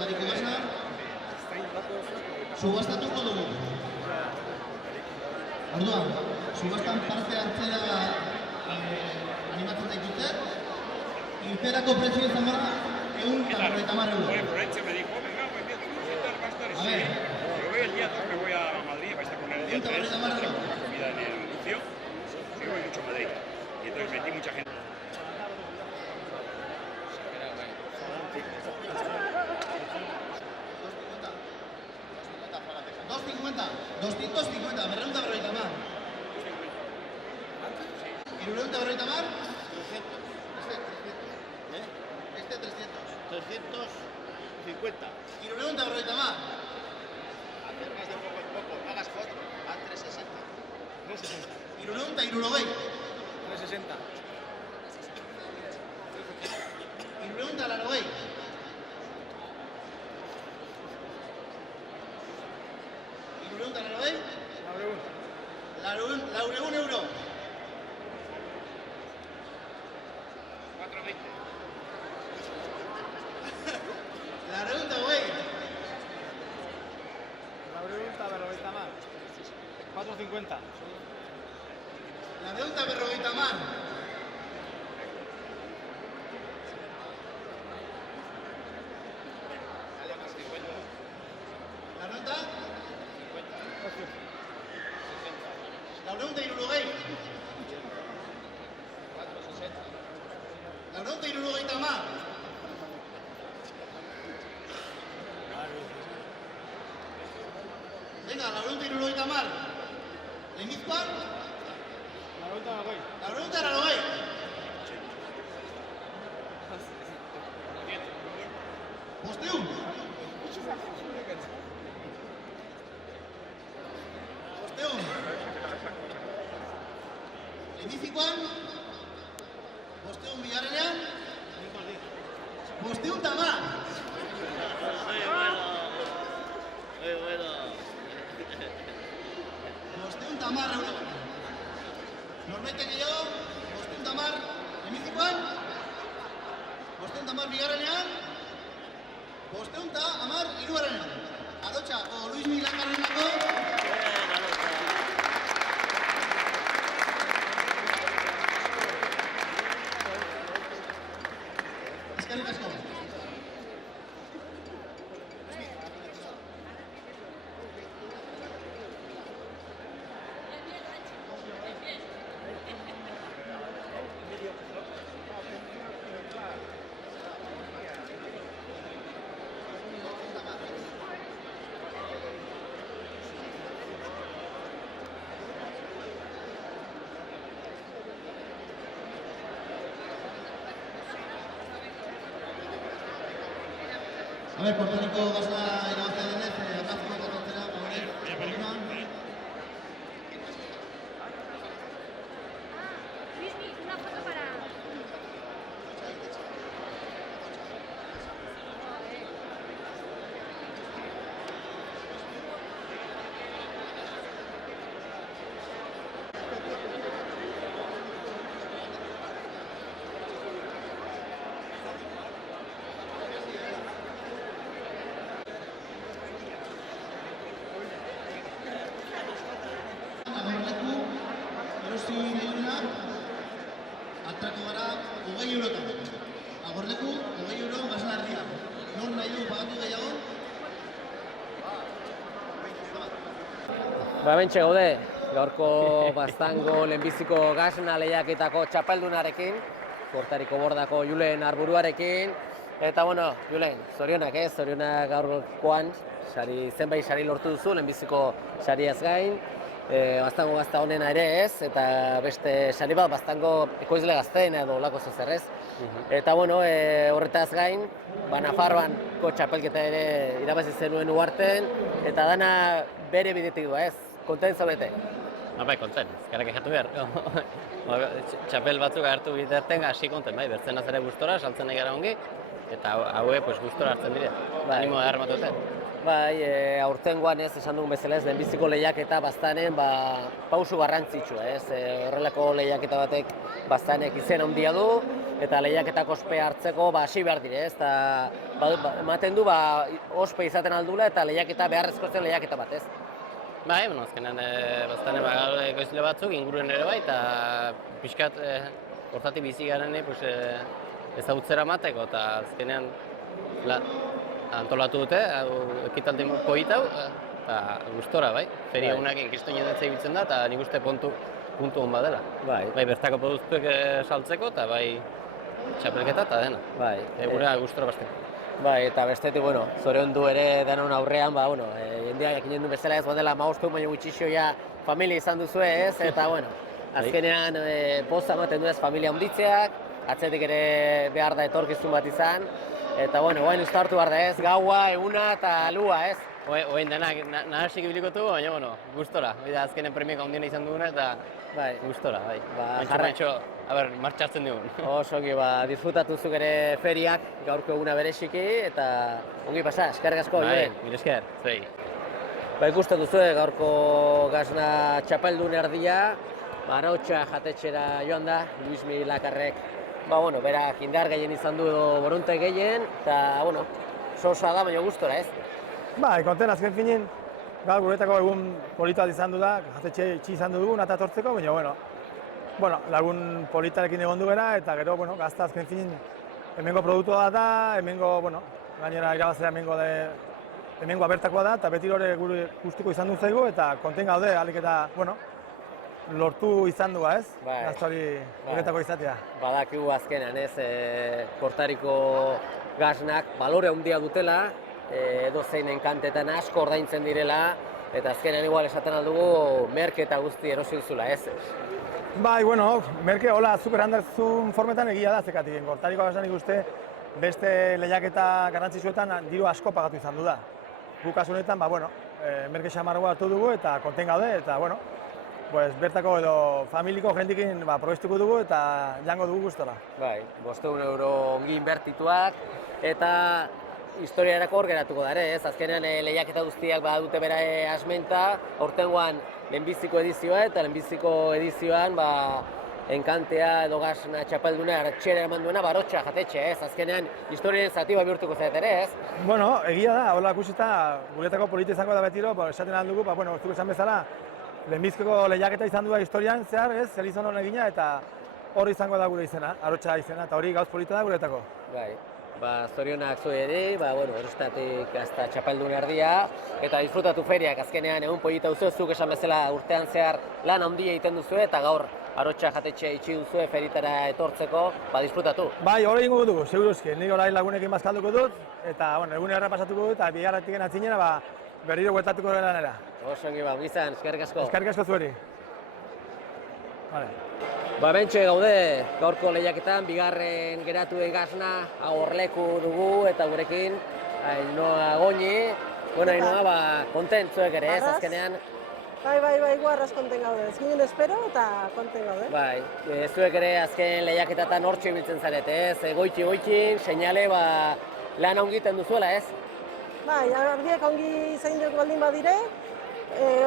atariko gasa, subastatuko dugu. Orduan, subastan parte hartzera animatzen zaituzte, irterako prezio izan gara 150 euro. A ver. Yo voy el día 2, me voy a Madrid, vais a poner el día 3, comida en el anuncio, yo voy mucho a Madrid, y entonces metí mucha gente. $250, berrehunta berrogeita hamar. Hirurehun eta berrogeita hamar? 300. Este 300. 350. Hirurehun eta berrogeita hamar. Acercas de poco en poco, no hagas 4, a 360. 360. Hirurehun eta hirurogei. 360. Hirurehun eta laurogei. Hirurehun eta laurogei? Laurehun euro. 420. Laurehun eta hogei. Laurehun eta berrogeita hamar. 450. Laurehun eta berrogeita hamar. Laurehun eta? Laurehun eta hirurogei. Laurehun eta hirurogeita hamar. Venga, laurehun eta hirurogeita hamar. Lehenbizkoan? Laurehun eta laurogei. Laurehun eta laurogei. Bostehun. Bostehun. Lehenbizikoan? Bostehun bigarrenean? Bostehun eta hamar. Bostehun eta hamar euro. Norbaitek gehiago, bostehun eta hamar lehenbizikoan? Bostehun eta hamar bigarrenean? Bostehun eta hamar hirugarrenean. Adotxa, Luis Milakarrenako. Eskerrik asko. A ver, portariko gasa irabaztea denez, akazko eta tantzera, favore, Paulina. Luismi, una foto para... Erosi nahi duena, atrako gara 20 eurotan. Agorleku 20 euro gasa erdia. Nor nahi du pagatu gehiago? Bentxe gaude, gaurko Baztango lehenbiziko gasna lehiaketako txapeldunarekin, Portariko Bordako Julen Arburuarekin, eta bueno, Julen, zorionak zorionak gaurkoan, zenbait sari lortu duzu, lehenbiziko sariaz gain, Baztango gazta honena ere ez, eta beste sari bat Baztango ekoizle gazteen edo olako zezerrez. Eta bueno, horretaz gain, Nafarroanko txapelketa ere irabazi zenuen uharten, eta dana bere bidetik doa ez, kontent zaudete? Bai, kontent, ezkerrak ejatu behar. Txapel batzuk agertu biderten hasi kontent, bai, bertzen azare gustora, saltzen nahi gara ongi, eta haue gustora hartzen dira, animo da armatuten. Bai, aurtengoan ez, esan dugun bezala ez, lehenbiziko lehiaketa Baztanen pausu garrantzitsua ez, horrelako lehiaketa batek Baztanek izen handia du, eta lehiaketak ospe hartzeko hasi behar dire, ez? Eta ematen du ospe izaten aldula eta lehiaketa beharrezko zen lehiaketa bat, ez? Bai, azkenean baztane ekoizle batzuk inguruen ere bai, eta pixkat hortatik bizi garene ezagutzera mateko, eta azkenean antolatu dute, ekitaldi polita hau, eta gustora, bai. Feria egunak inkristo jendetzea ibiltzen da, eta nik uste puntu hon badela. Bai, bertako produktuek saltzeko, eta bai txapelketa eta dena. Bai. Gure gustora basteko. Bai, eta bestetik, zoriondu ere denon aurrean, jendeak jakin du bezala ez badela 15 baina gutxixo familia izan duzu ez, eta azkenean poza ematen du ez familia handitzeak, atzetik ere behar da etorkizun bat izan, eta guain ustartu behar da ez, gaua, eguna eta lua ez. Oain denak nahasik ibilikotu, baina gustora. Azkenen premiako handiena izan duguna eta gustora, bai. Jarraitxo, martxartzen dugun. Osongi, disfrutatu zuk ere feriak, gaurko eguna bereziki, eta ongi pasa, eskerrik asko. Bai, mil esker, zuei. Ikusten duzu, gaurko gazna txapeldun erdia, Arautxa jatetxera joan da, Luismi Lakarrek. Berak indar gehien izan du borunte gehien, eta, sosa da, baina gustora, ez? Bai, konten azken finin, gaur guretako egun polita izan du da, jatetxe itxi izan dugu, nata etortzeko, baina, lagun politarekin egon du gara, eta gero, gazta azken finin, hemengo produktua da, hemengo, gainera irabazera hemengo abertakoa da, eta beti hori gure guztiko izan du zaigu, eta konten gaude, alik eta, lortu izan du, ez? Gazta hori guretako izatea. Badakigu azkenean, ez, kortariko gaznak balore handia dutela, edozein enkantetan asko ordaintzen direla, eta azkenean igual esaten aldugu merke eta guzti erosi duzula, ez? Bai, merke hola super handarzun formetan egia da zekatik. Kortariko gazan ikuste beste lehiaketa garrantzitsuetan diru asko pagatu izan du da. Guk kasu honetan, merke xamarroa hartu dugu eta konten gaude, eta bertako edo familiko jendikin probestuko dugu eta jango dugu gustora. Bai, 500 euro ongi inbertituak, eta historiarako hor geratuko da, ez? Azkenean lehiaketa guztiak badute bera asmenta, hortengoan lehenbiziko edizioa eta lehenbiziko edizioan enkantea edo gazna txapelduna txera eman duena Arotxa jatetxe, ez? Azkenean historiaren zati bihurtuko zait ere, ez? Egia da, hola ikusita guretako polita izango da betiro, esaten aldugu, zuk esan bezala, lehenbiziko lehiaketa izan du da historian zehar, ez? Elizonon egina eta hori izango da gure izena, Arotxa izena, eta hori gauz polita da guretako. Bai. Zorionak zu ere, erostatik hasta txapeldun erdia, eta disfrutatu feriak azkenean egun polita duzu, zuk esan bezala urtean zehar lan handia egiten duzu eta gaur Arotxa jatetxe itxi duzu feritara etortzeko, disfrutatu. Bai, hori ingo dugu, seguruzki, nik orain lagunekin bazkalduko dut, eta egun erra pasatuko dut, eta bigarretik atzinera, berriro guetatuko dut lanera. Osongi, gizan, eskerrik asko. Eskerrik asko zueri. Bentxe gaude, gaurko lehiaketan, bigarren geratu den gazna, agorleku dugu eta gurekin, Ainhoa Goñi. Ainhoa, kontent zuek ere, ez, azkenean? Bai, guarraz konten gaude, ez ginen espero eta konten gaude. Bai, zuek ere azken lehiaketatan hortxe ibiltzen zarete, ez, goitxin, seinale, lan ongiten duzuela, ez? Bai, ardiek ongi zein dut baldin badire,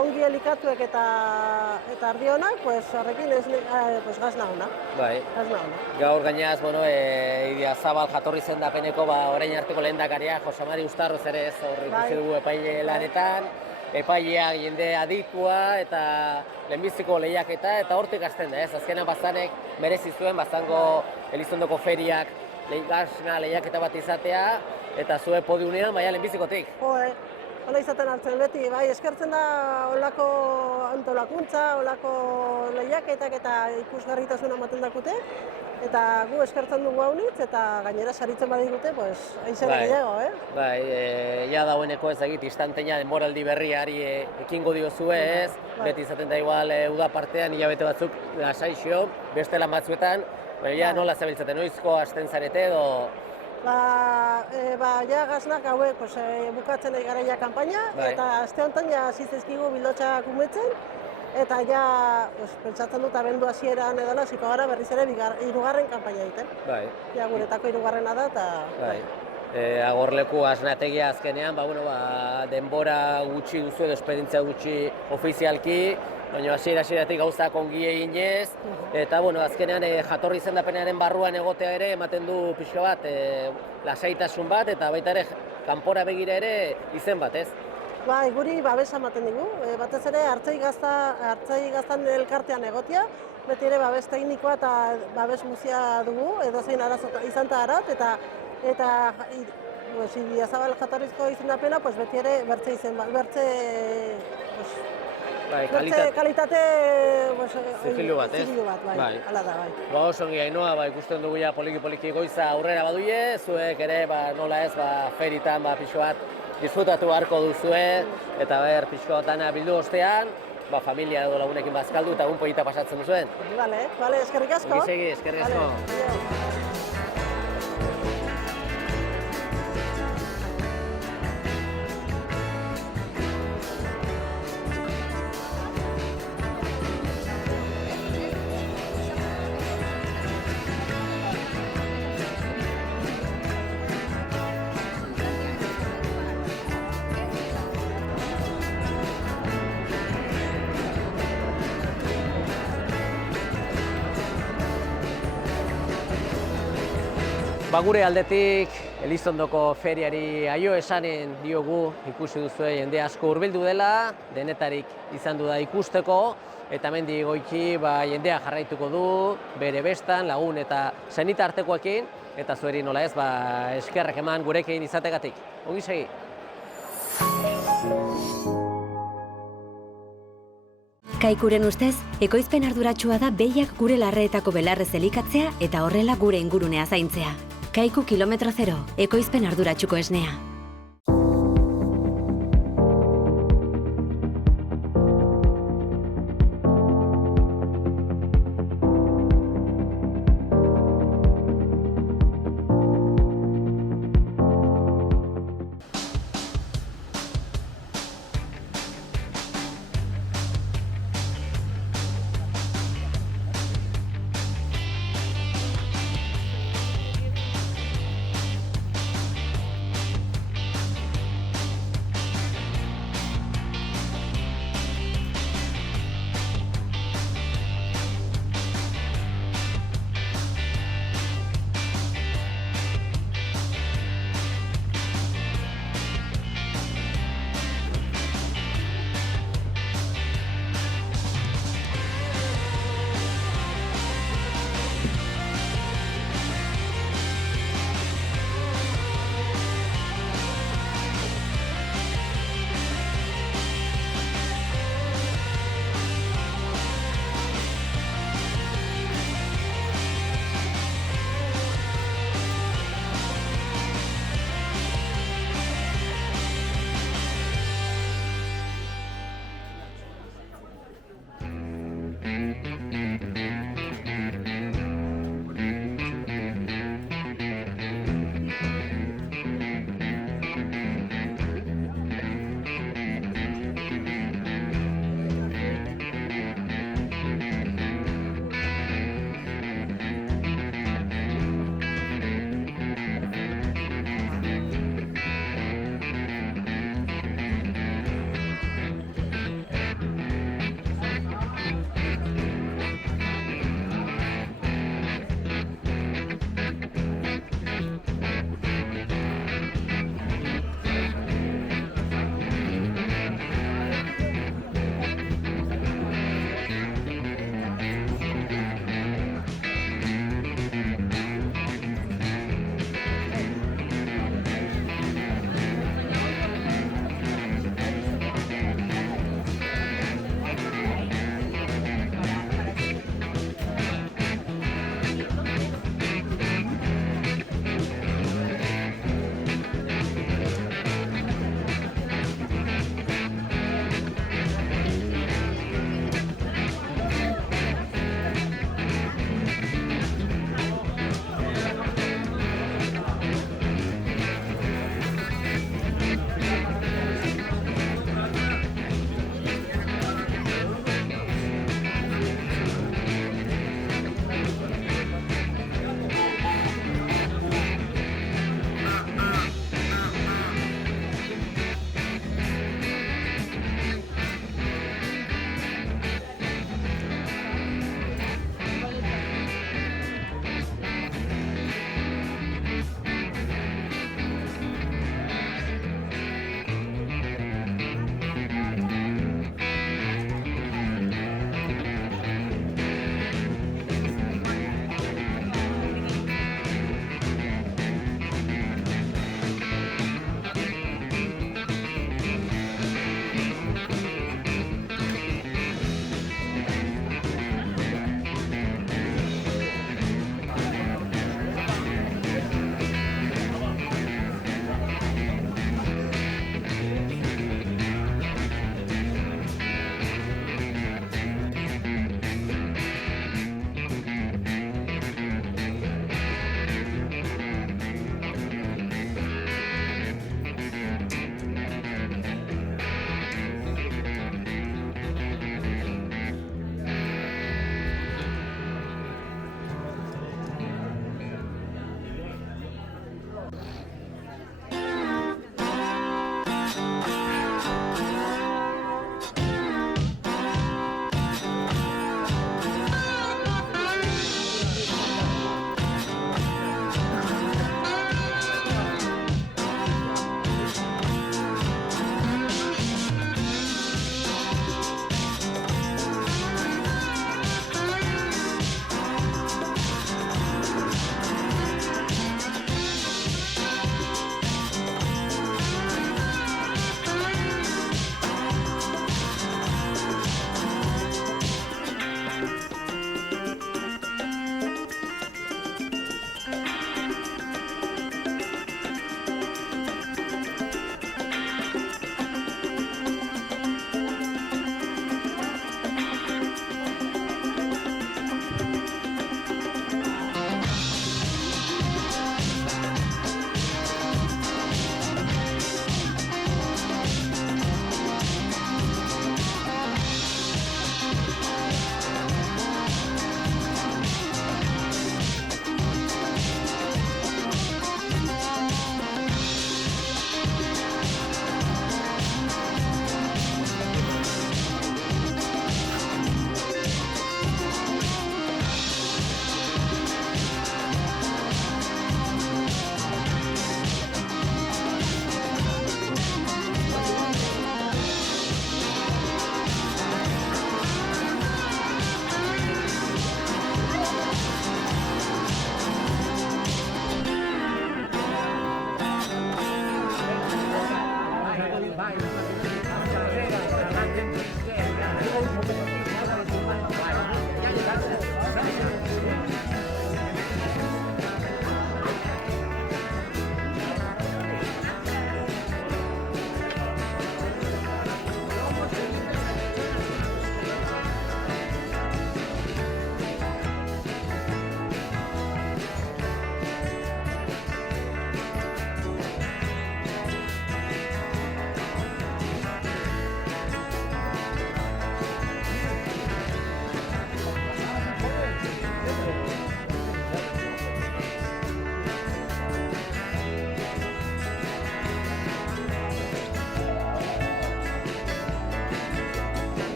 ongi elikatuek eta ardi honak, horrekin gazna hona. Bai. Gaur gainaz, Idia Zabal jatorri zendapeneko orain arteko lehendakaria, Jose Mari Ustarroz ere ez, hor ikusi dugu epaile lanetan, epaileak jende aditua eta lehenbiziko lehiaketa eta hortik hasten da ez, azkenan bazanek merezi zuen bazango Elizondoko feriak gazna lehiaketa bat izatea eta zue podiunean lehenbizikotik. Hala izaten hartzen beti, eskertzen da olako antolakuntza, olako lehiaketak eta ikusgarritasuna ematen dakute, eta gu eskertzen dugu haunitz eta gainera saritzen badigute, aizera gehiago, Bai, ja dagoeneko ez egit, istanteina denboraldi berriari ekingo diozue ez, beti izaten da igual uda partean, hilabete batzuk lasaixo, beste lan batzuetan, nola zabiltzaten, noizko hasten zarete edo... Gaznak hauek bukatzen ari gara kanpaina, eta aste honetan zizezkigu bildotxak umetzen, eta pentsatzen dut abendu hasieran edala, ziko gara berriz ere hirugarren kanpaina egiten. Guretako hirugarrena da, eta... Agorleku asnategia azkenean, denbora gutxi duzu edo esperientzia gutxi ofizialki, baina hasiera-hasieratik gauzak ongi eginez, eta azkenean jatorri izendapenaren barruan egotea ere ematen du pixka bat lasaitasun bat, eta baita ere kanpora begira ere izen bat, ez? Bai, guri babesa ematen digu, batez ere hartzai gaztan elkartean egotia, beti ere babes teknikoa eta babes muzia dugu, edozein arazo izan eta harat, eta Idiazabal jatorrizko izendapena, beti ere bertze izen bat, bertze kalitate zigilu bat, ez? Bai, hala da, bai. Oso ongi Ainhoa, ikusten dugu ja poliki-poliki goiza aurrera baduie, zuek ere, nola ez, feritan pixo bat disfrutatu beharko duzue, eta pixko bat bildu ostean, familia edo lagunekin bazkaldu eta egun polita pasatzen duzuen. Bale, eskerrik asko. Ongi segi, eskerrik asko. Gure aldetik Elizondoko feriari aio esanen diogu, ikusi duzue jende asko hurbildu dela, denetarik izan du da ikusteko, eta hemendik goiti jendea jarraituko du, bere bestan, lagun eta senitartekoekin, eta zueri nola ez, eskerrek eman gurekin izategatik. Ongi segi. Kaikuren ustez, ekoizpen arduratsua da behiak gure larreetako belarrez elikatzea eta horrela gure ingurunea zaintzea. Kaiku kilometro zero, ekoizpen arduratsuko esnea.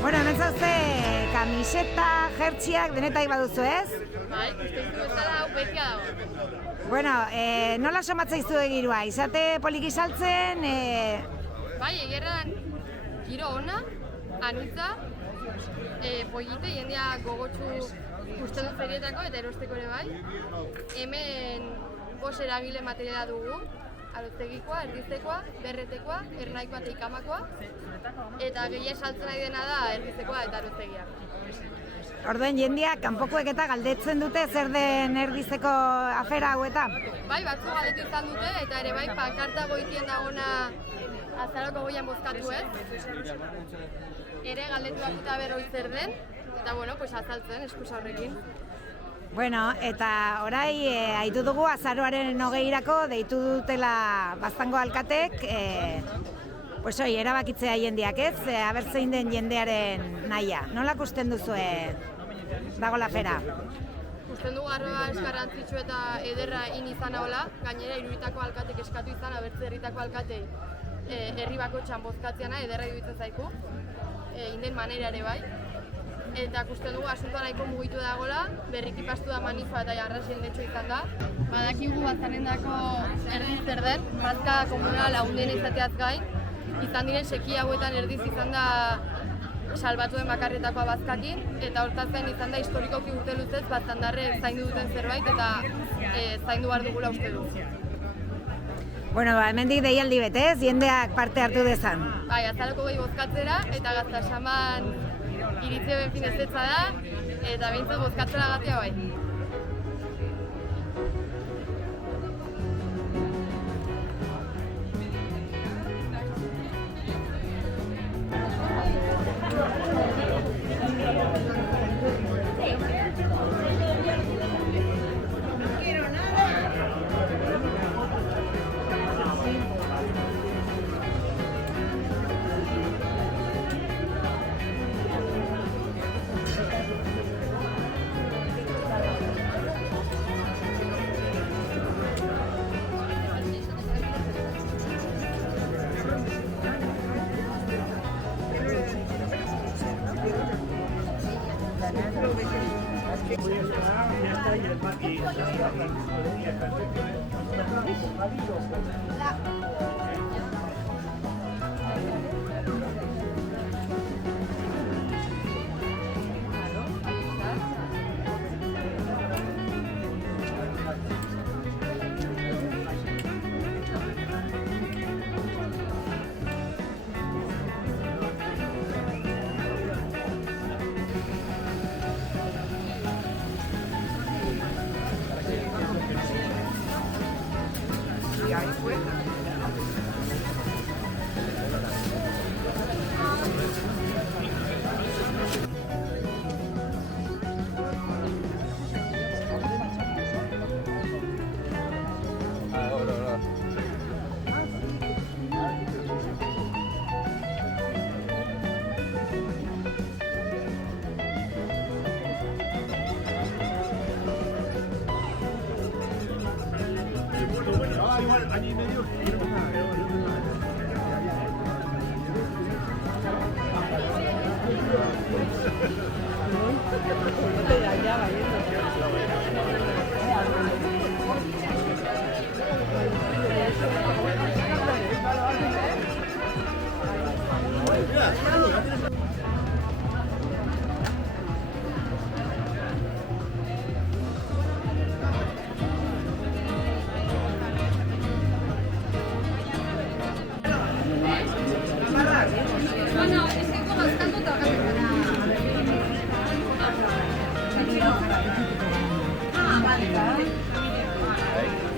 Bueno, hemen zauze, kamiseta, jertxiak, denetai baduzu ez? Bai, uste du bezala hau betia dago. Bueno, nola somatzaizu egirua? Izate poliki saltzen? Bai, egerran giro ona, anitza, polite, jendea gogotsu usten dut ferietako eta erosteko ere bai. Hemen bos eragile materiala dugu, aroztegikoa, erdiztekoa, berretekoa, ernaikoa eta ikamakoa, eta gehien saltzen nahi dena da erdiztekoa eta aroztegia. Orduen jendeak kanpokoek eta galdetzen dute zer den erdizteko afera hau eta? Bai, batzu galdetu izan dute eta ere bai pankarta goitien dagona azaroko goian bozkatu ez. Ere galdetu bakuta berroi zer den, eta bueno, pues azaltzen eskusa horrekin. Bueno, eta orai aitu dugu azaroaren 20irako deitu dutela Baztango alkatek, pues hoi, erabakitzea jendeak ez, abertzein den jendearen nahia. Nola ikusten duzue dago la fera? Ikusten dugu arroa eskarrantzitsu eta ederra izan hola, gainera Iruritako alkatek eskatu izan, abertze herritako alkatei herri bakotxan bozkatzeana ederra iruditzen zaiku, inden manera ere bai. Eta ikusten dugu asuntoa nahiko mugitu dagoela, berriki pastu da manifa eta jarraz jendetxo izan da. Badakigu Baztanendako erdiz zer den, bazka komunal haundien izateaz gain, izan diren seki hauetan erdiz izan da salbatuen bakarretakoa bazkakin, eta hortaz gain izan da historikoki urte luzez baztandarrek zaindu duten zerbait eta zaindu behar dugula uste du. Bueno, hemendik deialdi betez, jendeak parte hartu dezan. Bai, azaleko gehi bozkatzera eta Gaztasaman iritze ben finezetza da, eta behintzat bozkatzera gatia bai. igual año y medio. Ah, vale.